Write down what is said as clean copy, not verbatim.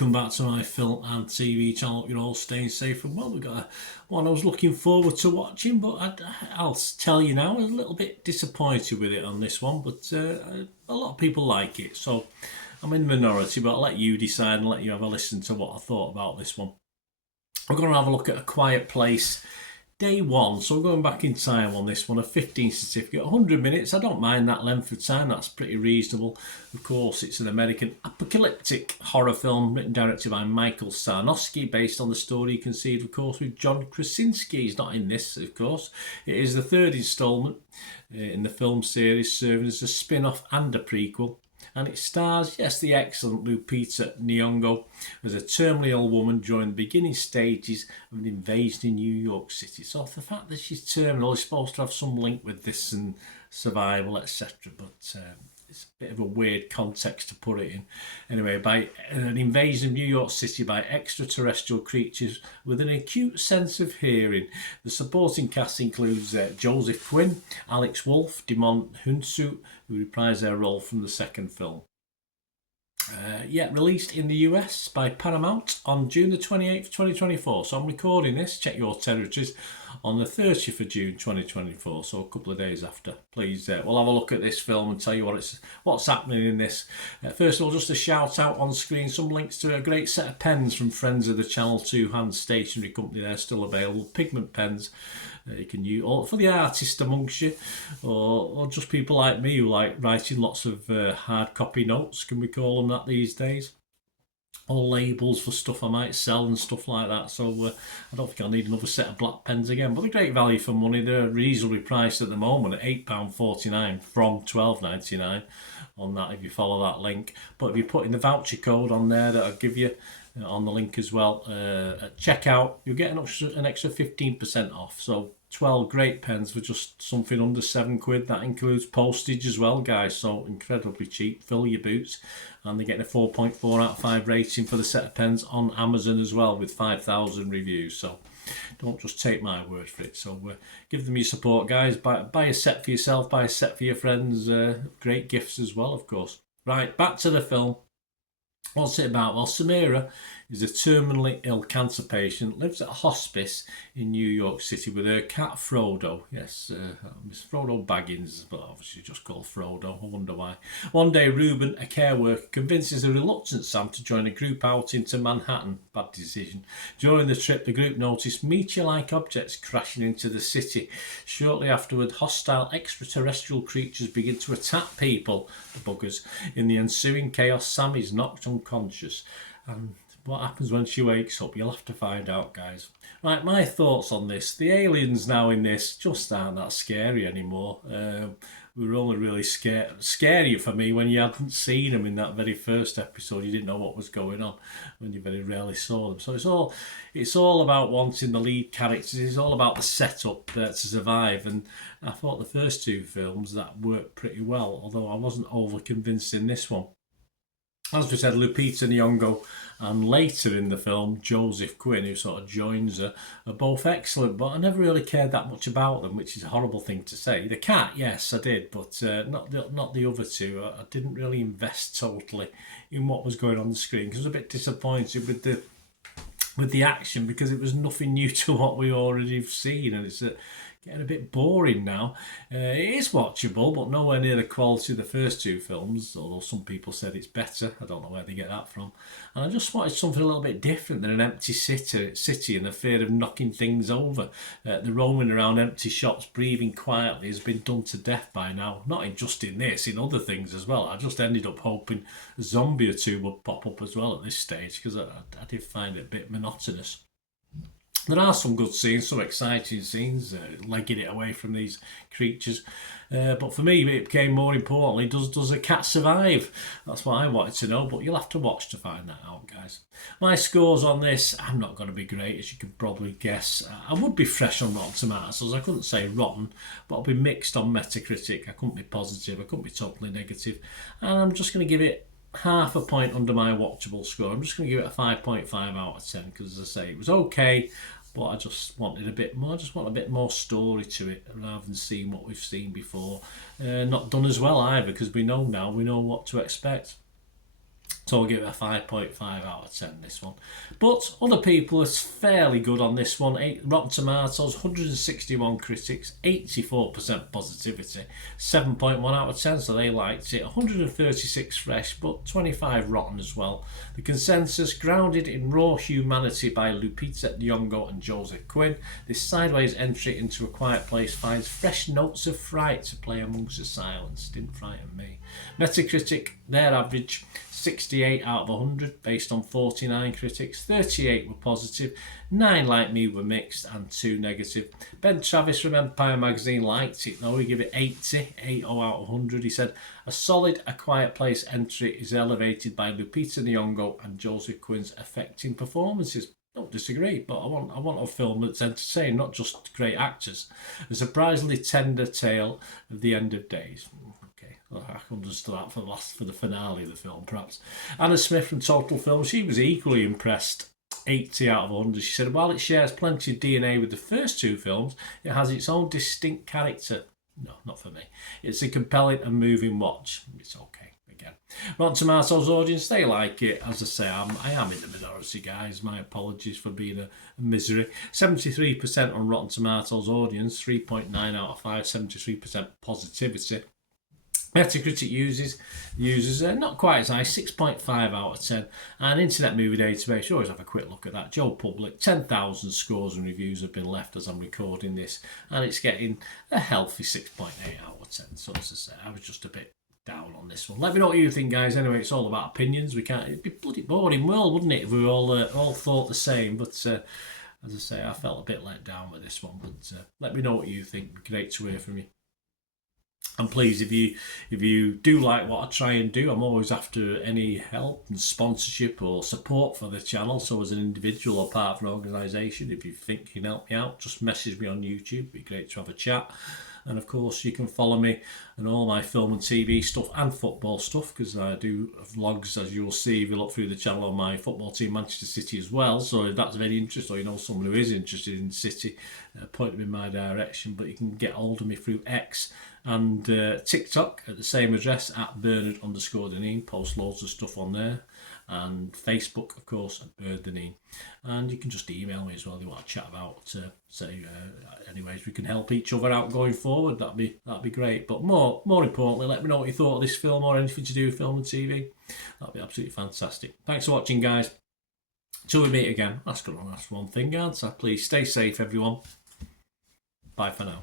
welcome back to my film and TV channel. You're all staying safe and well. We've got one I was looking forward to watching, but I'll tell you now, I was a little bit disappointed with it on this one, but a lot of people like it, so I'm in the minority, but I'll let you decide and let you have a listen to what I thought about this one. We're going to have a look at A Quiet Place Day 1, so we're going back in time on this one, a 15 certificate, 100 minutes. I don't mind that length of time, that's pretty reasonable. Of course, it's an American apocalyptic horror film written and directed by Michael Sarnowski, based on the story conceived, of course, with John Krasinski. He's not in this, of course. It is the third instalment in the film series, serving as a spin-off and a prequel. And it stars, yes, the excellent Lupita Nyong'o as a terminally ill woman during the beginning stages of an invasion in New York City. So the fact that she's terminal is supposed to have some link with this and survival, etc. But it's a bit of a weird context to put it in. Anyway, by an invasion of New York City by extraterrestrial creatures with an acute sense of hearing. The supporting cast includes Joseph Quinn, Alex Wolff, Dimon Hunsu, who reprised their role from the second film. Released in the US by Paramount on June the 28th, 2024. So I'm recording this, check your territories, on the 30th of June 2024, so a couple of days after. Please, we'll have a look at this film and tell you what's happening in this. First of all, just a shout out on screen, some links to a great set of pens from friends of the channel, Two Hands stationery company. They're still available, Pigment pens. You can use all for the artist amongst you, or just people like me who like writing lots of hard copy notes, can we call them that these days? All labels for stuff I might sell and stuff like that. So I don't think I'll need another set of black pens again, but they're great value for money. They're reasonably priced at the moment at £8.49 from £12.99 on that if you follow that link. But if you put in the voucher code on there that I'll give you on the link as well at checkout, you'll get an extra 15% off. So 12 great pens for just something under £7. That includes postage as well, guys, so incredibly cheap. Fill your boots. And they're getting a 4.4 out of 5 rating for the set of pens on Amazon as well, with 5,000 reviews. So don't just take my word for it. So give them your support, guys. Buy a set for yourself, buy a set for your friends. Great gifts as well, of course. Right, back to the film. What's it about? Well, Samira is a terminally ill cancer patient, lives at a hospice in New York City with her cat Frodo. Yes, Miss Frodo Baggins, but obviously just called Frodo. I wonder why. One day, Ruben, a care worker, convinces a reluctant Sam to join a group outing to Manhattan. Bad decision. During the trip, the group noticed meteor-like objects crashing into the city. Shortly afterward, hostile extraterrestrial creatures begin to attack people, the buggers. In the ensuing chaos, Sam is knocked unconscious. And what happens when she wakes up? You'll have to find out, guys. Right, my thoughts on this. The aliens now in this just aren't that scary anymore. We were only really scary for me when you hadn't seen them in that very first episode. You didn't know what was going on when you very rarely saw them. So it's all about wanting the lead characters. It's all about the setup to survive. And I thought the first two films that worked pretty well, although I wasn't overly convinced in this one. As we said, Lupita Nyong'o and later in the film, Joseph Quinn, who sort of joins her, are both excellent, but I never really cared that much about them, which is a horrible thing to say. The cat, yes, I did, but not the other two. I didn't really invest totally in what was going on the screen, because I was a bit disappointed with the action, because it was nothing new to what we already have seen, and it's getting a bit boring now. It is watchable, but nowhere near the quality of the first two films, although some people said it's better. I don't know where they get that from. And I just wanted something a little bit different than an empty city and the fear of knocking things over. The roaming around empty shops, breathing quietly, has been done to death by now. Not just in this, in other things as well. I just ended up hoping a zombie or two would pop up as well at this stage, because I did find it a bit monotonous. There are some good scenes, some exciting scenes, legging it away from these creatures. But for me, it became more importantly, does a cat survive? That's what I wanted to know, but you'll have to watch to find that out, guys. My scores on this, I'm not going to be great, as you can probably guess. I would be fresh on Rotten Tomatoes. I couldn't say rotten, but I'll be mixed on Metacritic. I couldn't be positive, I couldn't be totally negative. And I'm just going to give it half a point under my watchable score. I'm just going to give it a 5.5 out of 10, because as I say, it was okay, but I just wanted a bit more. I just want a bit more story to it rather than seeing what we've seen before. Not done as well either, because we know what to expect. So I'll give it a 5.5 out of 10, this one. But other people are fairly good on this one. Rotten Tomatoes, 161 critics, 84% positivity, 7.1 out of 10, so they liked it. 136 fresh, but 25 rotten as well. The consensus, grounded in raw humanity by Lupita Nyong'o and Joseph Quinn, this sideways entry into A Quiet Place finds fresh notes of fright to play amongst the silence. Didn't frighten me. Metacritic, their average, 68 out of 100 based on 49 critics. 38 were positive, 9 like me were mixed, and 2 negative. Ben Travis from Empire Magazine liked it though. He gave it 80 out of 100. He said, a solid A Quiet Place entry is elevated by Lupita Nyong'o and Joseph Quinn's affecting performances. Don't disagree, but I want a film that's entertaining, not just great actors. A surprisingly tender tale of the end of days. Okay, well, I can understand that for the finale of the film, perhaps. Anna Smith from Total Film, she was equally impressed. 80 out of 100. She said, while it shares plenty of DNA with the first two films, it has its own distinct character. No, not for me. It's a compelling and moving watch. It's okay. Again, Rotten Tomatoes audience, they like it. As I say, I am in the minority, guys. My apologies for being a misery. 73% on Rotten Tomatoes audience, 3.9 out of 5, 73% positivity. Metacritic users not quite as high, 6.5 out of 10. And Internet Movie Database, you always have a quick look at that. Joe Public, 10,000 scores and reviews have been left as I'm recording this, and it's getting a healthy 6.8 out of 10. So as I say, I was just a bit down on this one. Let me know what you think, guys. Anyway, it's all about opinions. It'd be a bloody boring world, wouldn't it, if we all thought the same? But as I say, I felt a bit let down with this one. But let me know what you think. Great to hear from you. And please, if you do like what I try and do, I'm always after any help and sponsorship or support for the channel. So as an individual or part of an organisation, if you think you can help me out, just message me on YouTube. It'd be great to have a chat. And of course, you can follow me and all my film and TV stuff and football stuff, because I do vlogs, as you'll see if you look through the channel, on my football team, Manchester City, as well. So if that's of any interest, or you know someone who is interested in City, point them in my direction. But you can get hold of me through X and TikTok at the same address, at Bernard_Deneen. Post loads of stuff on there. And Facebook, of course, at Bird Deneen. And you can just email me as well if you want to chat about, any ways we can help each other out going forward. That'd be great. But more importantly, let me know what you thought of this film or anything to do with film and TV. That'd be absolutely fantastic. Thanks for watching, guys. Till we meet again. That's one thing, answer. Please stay safe, everyone. Bye for now.